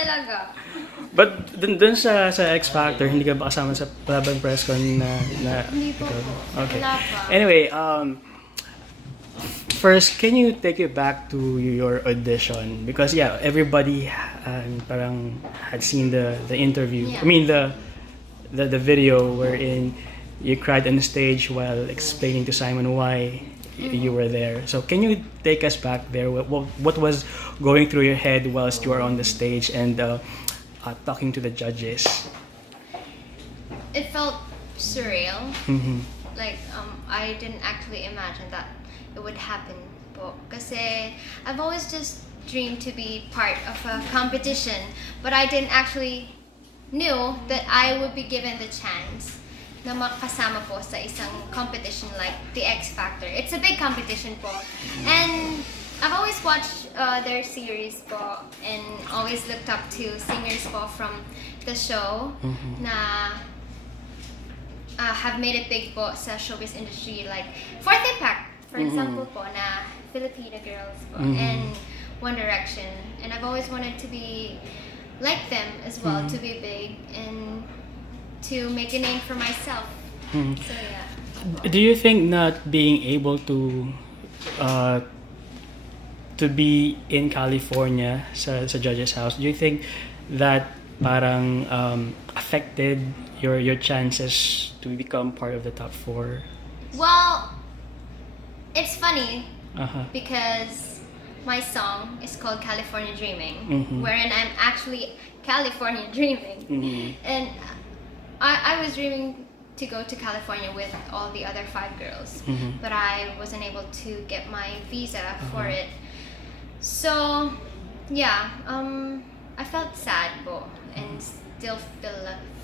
talaga. But dun sa X Factor, hindi ka ba kasama sa palabang press con na Hindi po. Okay. Wala pa. Anyway, first, can you take it back to your audition? Because yeah, everybody parang had seen the interview. Yeah. I mean the video wherein you cried on the stage while explaining to Simon why you were there. So can you take us back there? What was going through your head whilst you were on the stage and talking to the judges? It felt surreal. Mm-hmm. Like I didn't actually imagine that it would happen po. Kasi I've always just dreamed to be part of a competition, but I didn't actually knew that I would be given the chance na makasama po sa isang competition like the X Factor. It's a big competition po. And I've always watched their series po and always looked up to singers po from the show na have made it big po sa showbiz industry like Fourth Impact, for example po, na Filipino girls po, and One Direction. And I've always wanted to be like them as well, to be big and to make a name for myself. So yeah. Do you think not being able to be in California sa judge's house, do you think that parang affected your chances to become part of the top 4? Well, it's funny because my song is called California Dreaming, wherein I'm actually California dreaming. And I was dreaming to go to California with all the other 5 girls, but I wasn't able to get my visa for it. So yeah, I felt sad po, and still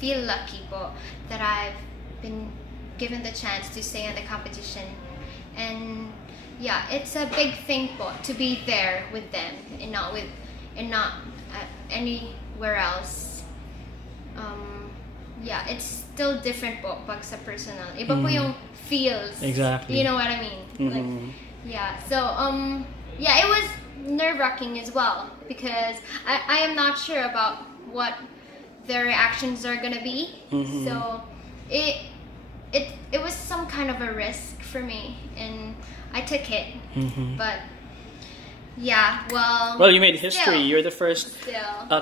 feel lucky po that I've been given the chance to stay in the competition. And yeah, it's a big thing po to be there with them and not anywhere else. Yeah, it's still different po pag sa personal. Iba po yung feels. Exactly. You know what I mean? Like, yeah. So yeah, it was nerve-wracking as well because I am not sure about what their reactions are gonna be. So it was some kind of a risk for me, and I took it. But yeah, well, you made history. Still, You're the first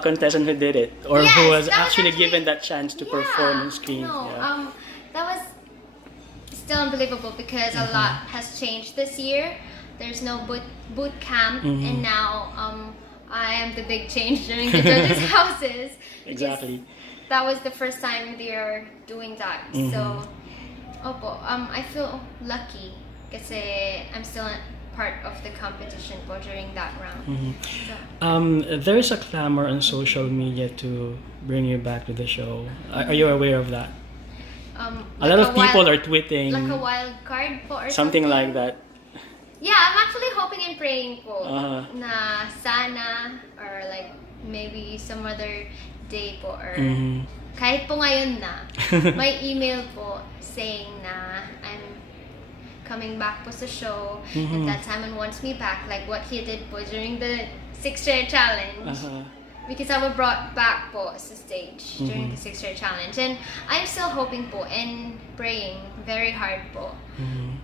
contestant who did it, or who was actually given that chance to perform on screen. No, yeah. that was still unbelievable because a lot has changed this year. There's no boot camp, and now I am the big change during the judges' houses. Exactly. That was the first time they are doing that. So, I feel lucky kasi I'm still part of the competition po during that round. So. There's a clamor on social media to bring you back to the show. Are you aware of that? A lot of people are tweeting like a wild card po or something like that. Yeah, I'm actually hoping and praying po na sana, or like maybe some other day po, or kahit po ngayon na may email po saying na I'm coming back po sa show, and that Simon wants me back like what he did po during the 6-chair challenge. Because I was brought back po sa stage during the 6-chair challenge, and I'm still hoping po and praying very hard po.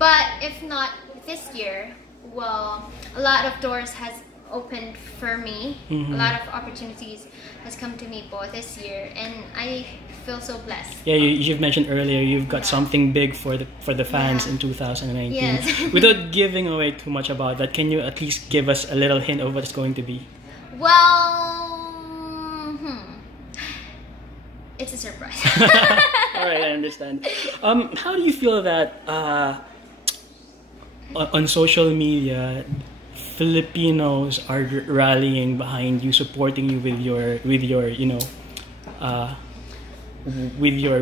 But if not this year, well, a lot of doors has opened for me. A lot of opportunities has come to me po this year, and I feel so blessed. Yeah, you've mentioned earlier you've got something big for the fans in 2019. Yes. Without giving away too much about that, can you at least give us a little hint of what it's going to be? Well, it's a surprise. All right, I understand. How do you feel that on social media, Filipinos are rallying behind you, supporting you with your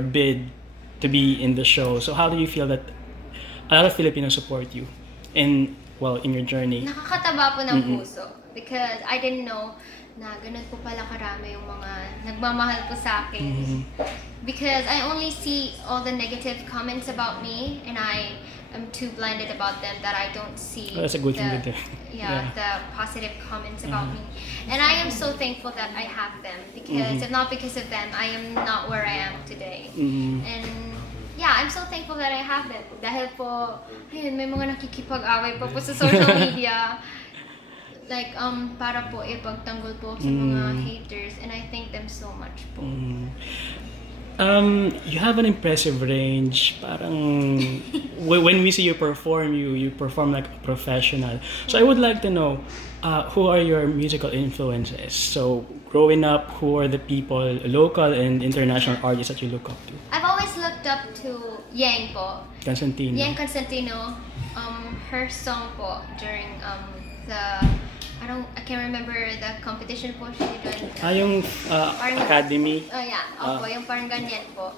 bid to be in the show? So how do you feel that a lot of Filipinos support you in your journey? Nakakataba po ng puso because I didn't know na ganun po pala karami yung mga nagmamahal po sa akin. Because I only see all the negative comments about me, and I I'm too blinded about them that I don't see that's a good thing to do. the positive comments about me. And I am so thankful that I have them, because if not because of them, I am not where I am today. And yeah, I'm so thankful that I have them. Dahil po, ayun, may mga nakikipag-away po sa social media. Like, para po ipagtanggol po sa mga haters. And I thank them so much po. You have an impressive range. Parang when we see you perform, you perform like a professional. So I would like to know, who are your musical influences? So growing up, who are the people, local and international artists that you look up to? I've always looked up to Yeng po. Constantino. Yeng Constantino. Her song po during I can't remember the competition po she did. Yung academy. Oh yeah, opo, yung parang ganyan po.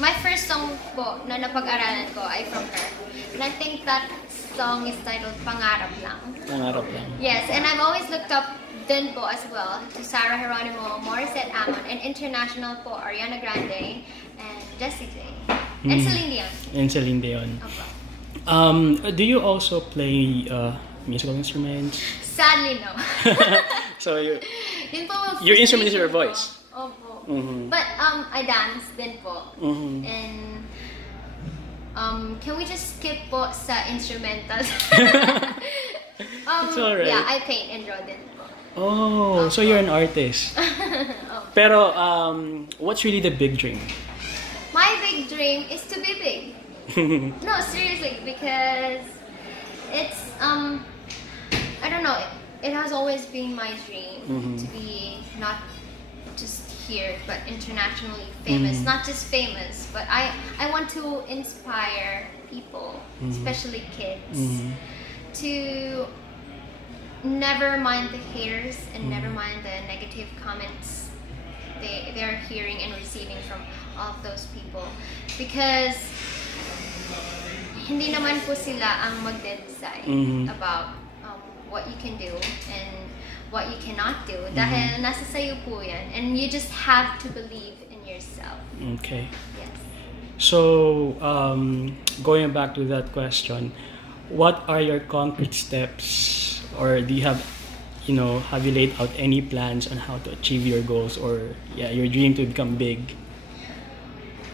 My first song po na napag-aralan ko ay from her. And I think that song is titled Pangarap Lang. Pangarap Lang. Yes, and I've always looked up then po as well to Geronimo, Morissette Amon, and international po Ariana Grande and Jessie J. And Celine Dion. And Celine Dion. Opo. Do you also play musical instruments? Sadly, no. So your instrument is your voice. Opo. But I dance din po. And can we just skip po sa instrumentals? It's alright. Yeah, I paint and draw din po. Oh, so you're an artist. Pero what's really the big dream? My big dream is to be big. No, seriously, because it's I don't know, it has always been my dream to be not just here but internationally famous. Not just famous, but I want to inspire people, especially kids, to never mind the haters and never mind the negative comments they're hearing and receiving from all of those people, because hindi naman po sila ang magde-decide about what you can do and what you cannot do. Dahil nasa sayo po yan. And you just have to believe in yourself. Okay. Yes. So, going back to that question, what are your concrete steps, or do you have you laid out any plans on how to achieve your goals, or your dream to become big?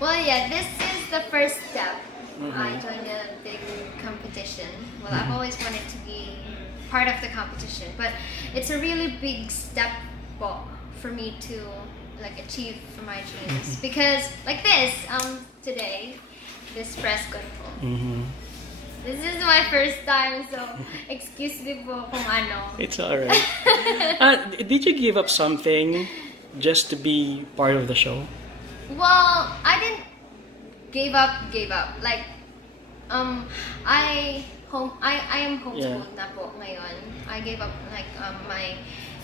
Well, yeah, this is the first step. I joined a big competition. Well, I've always wanted to be part of the competition, but it's a really big step for me to achieve for my dreams. Because like this, today, this press con po. This is my first time, so excuse me po kung ano. It's alright. Did you give up something just to be part of the show? Well, I didn't gave up. Like, I am homeschooled na po ngayon. I gave up my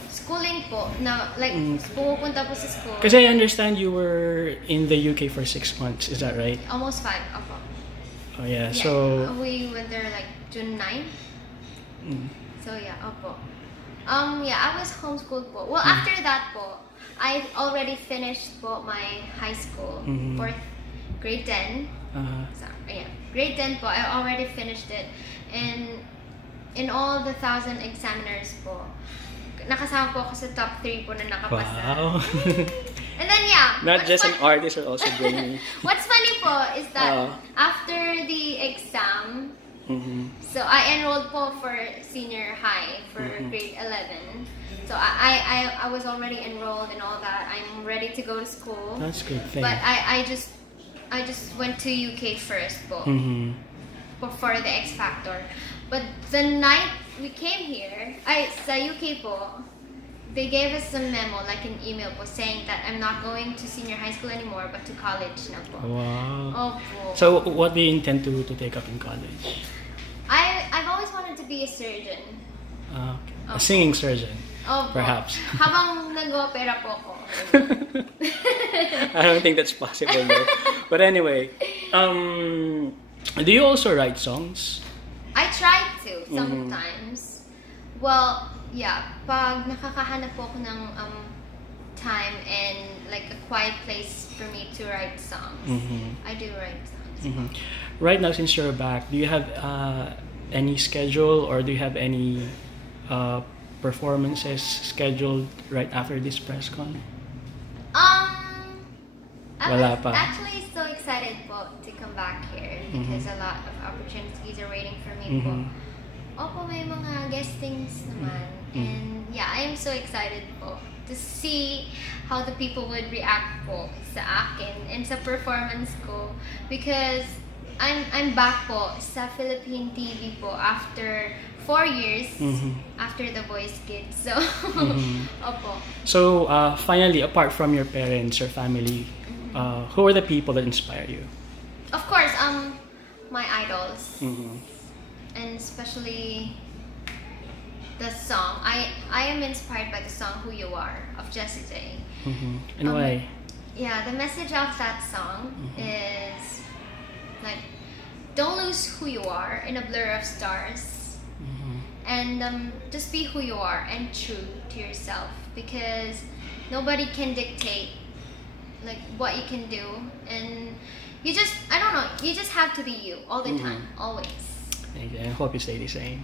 schooling po na pupunta po sa school. Because I understand you were in the UK for 6 months. Is that right? Almost 5. Opo. Oh yeah. So we went there June 9. So yeah, opo. I was homeschooled po. Well, after that po, I already finished po my high school, grade 10. Grade 10 po, I already finished it. And in all the 1,000 examiners po, nakasama po ako sa top 3 po na nakapasa. Wow. And then not just an artist, but also brilliant. What's funny po is that after the exam, so I enrolled po for senior high for grade 11. So I was already enrolled and all that. I'm ready to go to school. That's a good thing. But I just went to UK first po, for the X Factor. But the night we came here, sa UK po, they gave us a memo, an email po, saying that I'm not going to senior high school anymore, but to college na po. Wow. Opo. So what do you intend to take up in college? I've always wanted to be a surgeon. Okay. A singing surgeon. Opo. Perhaps. Habang nag-opera po ako. I don't think that's possible though. But anyway, do you also write songs? I try to sometimes. Well, yeah, pag nakakahanap po ako ng time and a quiet place for me to write songs, I do write songs. Mm-hmm. Right now, since you're back, do you have any schedule, or do you have any performances scheduled right after this press con? Wala I'm pa. actually so excited po to come back here because a lot of opportunities are waiting for me po. Opo, may mga guestings naman. And yeah, I am so excited po to see how the people would react po sa akin and sa performance ko, because I'm back po sa Philippine TV po after 4 years after The Voice Kids. So, opo. So, finally, apart from your parents or family, who are the people that inspire you? Of course, my idols. And especially the song. I am inspired by the song Who You Are of Jessie J. And why? Yeah, the message of that song is like, don't lose who you are in a blur of stars. And just be who you are and true to yourself, because nobody can dictate like what you can do, and you just, I don't know, you just have to be you all the time, always. Thank you. I hope you stay the same.